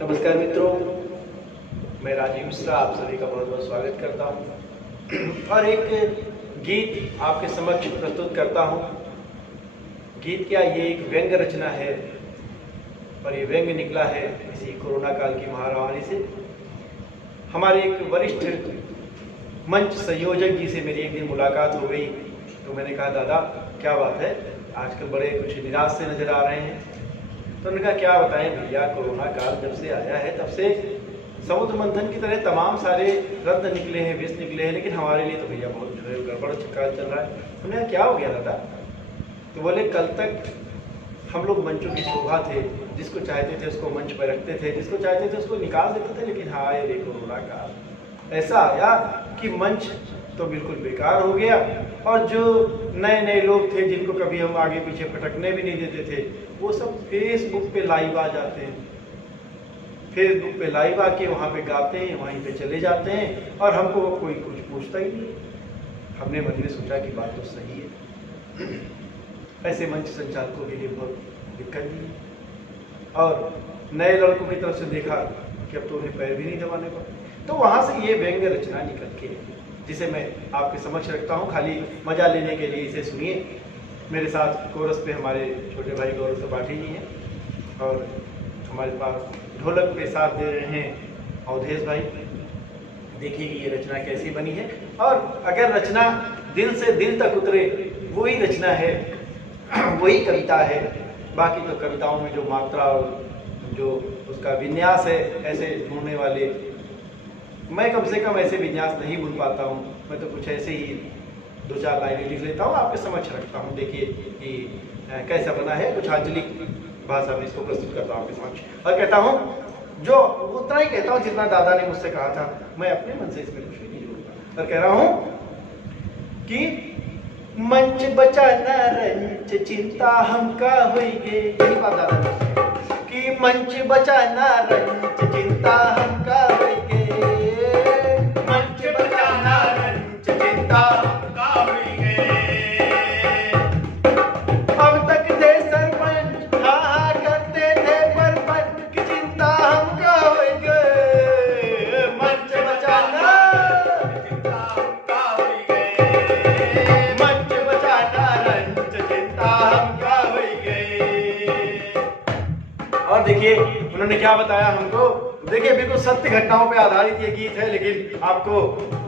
नमस्कार मित्रों, मैं राजीव मिश्रा आप सभी का बहुत बहुत स्वागत करता हूं और एक गीत आपके समक्ष प्रस्तुत करता हूं। गीत क्या, ये एक व्यंग्य रचना है और ये व्यंग्य निकला है इसी कोरोना काल की महामारी से। हमारे एक वरिष्ठ मंच संयोजक जी से मेरी एक दिन मुलाकात हो गई, तो मैंने कहा दादा क्या बात है, आजकल बड़े कुछ निराश से नजर आ रहे हैं। तो उन्होंने कहा क्या बताएं भैया, कोरोना काल जब से आया है तब से समुद्र मंथन की तरह तमाम सारे रत्न निकले हैं, विष निकले हैं, लेकिन हमारे लिए तो भैया बहुत जो है गड़बड़ काल चल रहा है। उन्होंने कहा क्या हो गया दादा? तो बोले कल तक हम लोग मंचों की शोभा थे, जिसको चाहते थे उसको मंच पर रखते थे, जिसको चाहते थे उसको निकाल देते थे, लेकिन हाँ ये देखो कोरोना काल ऐसा आया कि मंच तो बिल्कुल बेकार हो गया और जो नए नए लोग थे जिनको कभी हम आगे पीछे फटकने भी नहीं देते थे, वो सब फेसबुक पे लाइव आ जाते हैं, फेसबुक पे लाइव आके वहाँ पे गाते हैं, वहीं पे चले जाते हैं और हमको कोई कुछ पूछता ही नहीं। हमने मन में सोचा कि बात तो सही है, ऐसे मंच संचालकों के लिए बहुत दिक्कत भी है और नए लड़कों की तरफ से देखा कि अब तो उन्हें पैर भी नहीं दबाने पड़े। तो वहाँ से ये व्यंग्य रचना निकल के जिसे मैं आपके समक्ष रखता हूँ, खाली मजा लेने के लिए इसे सुनिए। मेरे साथ कोरस पे हमारे छोटे भाई गौरव त्रिपाठी जी हैं और हमारे पास ढोलक पे साथ दे रहे हैं अवधेश भाई। देखिए कि ये रचना कैसी बनी है और अगर रचना दिल से दिल तक उतरे वही रचना है, वही कविता है। बाकी तो कविताओं में जो मात्रा और जो उसका विन्यास है, ऐसे ढूंढने वाले मैं कम से कम ऐसे विन्यास नहीं भूल पाता हूँ। मैं तो कुछ ऐसे ही दो चार लाइनें लिख लेता हूँ, आपके समक्ष रखता हूँ। देखिए कि कैसा बना है, कुछ आंचलिक भाषा में इसको प्रस्तुत करता हूँ आपके समक्ष और कहता हूँ जो उतना ही कहता हूँ जितना दादा ने मुझसे कहा था। मैं अपने मन से इसमें कुछ भी नहीं जोड़ता और कह रहा हूँ कि मंच बचाना रंच चिंता हम का होइगे। यही बात दादा ने कि मंच बचाना रंच चिंता हम का होइगे, मंच बचाना रंच चिंता हम का होइगे। अब तक थे सरपंच हाँ करते थे परपंच की चिंता हम का होइगे, मंच बचाना चिंता हम का होइगे, मंच बचाना रंच चिंता हम का होइगे। और देखिए उन्होंने क्या बताया हमको। देखिए बिल्कुल सत्य घटनाओं पे आधारित ये गीत है, लेकिन आपको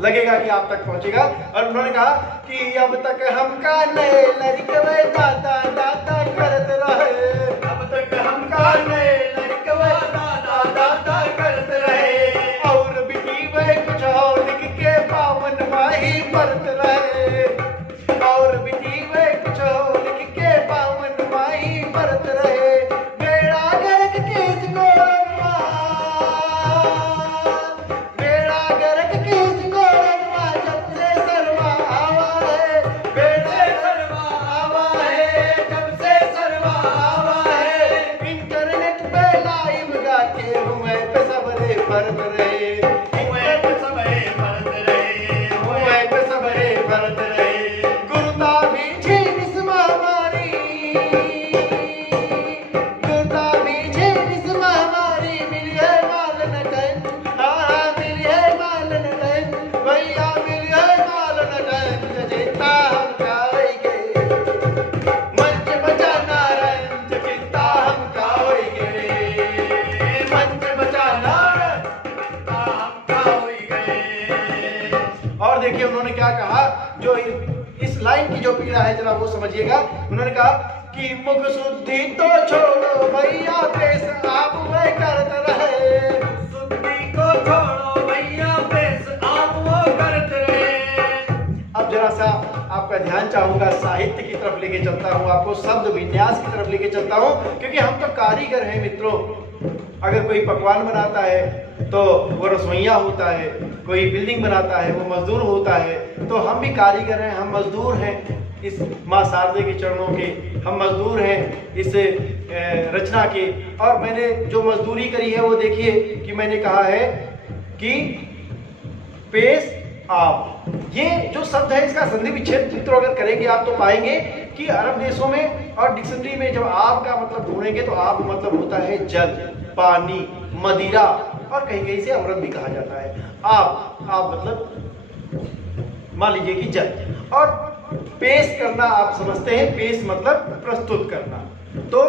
लगेगा कि आप तक पहुंचेगा। और उन्होंने कहा कि अब तक हमका नए लड़कवे दादा दादा करत रहे, अब तक हमका नए लड़कवे दादा दादा करत रहे और बिटी वे कुछ और लिख के पावन माही परत रहे, और बिटी वे कुछ और लिख के पावन माही परत रहे। बेड़ा गर्क केस को देखिए उन्होंने क्या कहा, जो इस लाइन की जो पीड़ा है जरा वो समझिएगा। उन्होंने कहा कि मुख शुद्धि तो छोड़ो भैया पेश आप वो करत रहे, शुद्धि को छोड़ो भैया पेश आप वो करत रहे। अब जरा सा आपका ध्यान चाहूंगा, साहित्य की तरफ लेके चलता हूँ, आपको शब्द विन्यास की तरफ लेके चलता हूँ, क्योंकि हम तो कारीगर हैं मित्रों। अगर कोई पकवान बनाता है तो वो रसोइया होता है, कोई बिल्डिंग बनाता है वो मजदूर होता है, तो हम भी कारीगर हैं, हम मजदूर हैं इस माँ शारदे के चरणों के, हम मजदूर हैं इस रचना के। और मैंने जो मजदूरी करी है वो देखिए कि मैंने कहा है कि पेश आप, ये जो शब्द है इसका संधि विच्छेद मित्रों अगर करेंगे आप तो पाएंगे कि अरब देशों में और डिक्शनरी में जब आब का मतलब ढूंढेंगे तो आब मतलब होता है जल, पानी, मदिरा और कहीं कहीं से अमृत भी कहा जाता है। आब मतलब मान लीजिए कि जल। और पेश करना आप समझते हैं, पेश मतलब प्रस्तुत करना। तो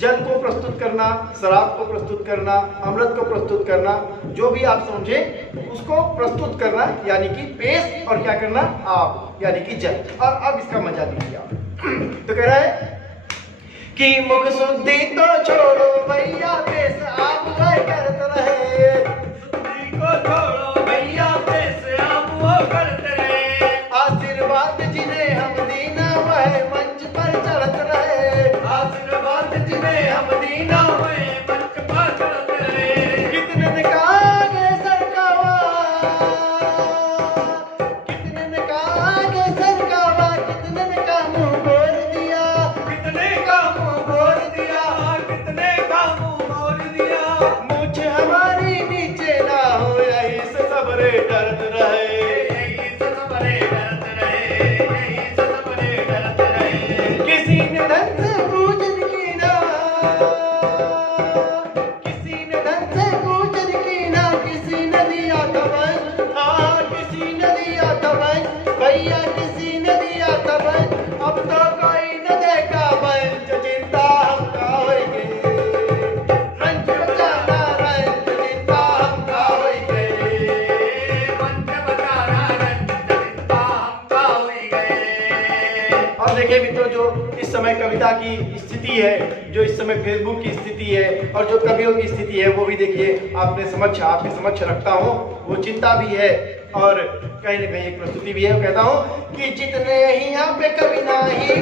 जल को प्रस्तुत करना, शराब को प्रस्तुत करना, अमृत को प्रस्तुत करना, जो भी आप समझे उसको प्रस्तुत करना यानी कि पेश, और क्या करना, आप यानी कि जल। और अब इसका मजा लीजिए आप। तो कह रहा है कि मुख शुद्धि तो छोड़ो भैया, पेश आप वह करते रहे। शुद्धि को छोड़ो भैया, पेश आप वो करते रहे। आशीर्वाद जिन्हें हम दीना वह मंच पर चढ़त रहे। आशीर्वाद जिन्हें हम दीना वह मंच पर चढ़त रहे। कितने ने कहा गे सरकावा, कितने ने कहा गे सरकावा, कितने ने कहा मुंह बोल दिया, कितने का मुंह बोल दिया, कितने का मुंह बोल दिया। मुझ हमारी नीचे ना हो यही से सबरे डरत रहे, यही से सबरे डरत रहे, यही से सबरे डरत रहे। किसी ने धन से पूजन की ना, किसी ने धन से पूजन की ना, किसी ने दिया तबन, हाँ किसी ने दिया तबन भैया, किसी ने दिया तबन। अब तो कोई न देखा बन, जो चिंता हम का होइगे, रंज बचाना रंज चिंता हम का होइगे, रंज बचाना रंज चिंता हम का होइगे। और देखिए मित्रों, जो इस समय कविता की स्थिति है, जो इस समय फेसबुक की स्थिति है और जो कवियों की स्थिति है, वो भी देखिए आपके समक्ष रखता हूँ। वो चिंता भी है और कहीं न कहीं एक प्रस्तुति भी है। कहता हूँ कि जितने ही यहाँ पे कवि नहीं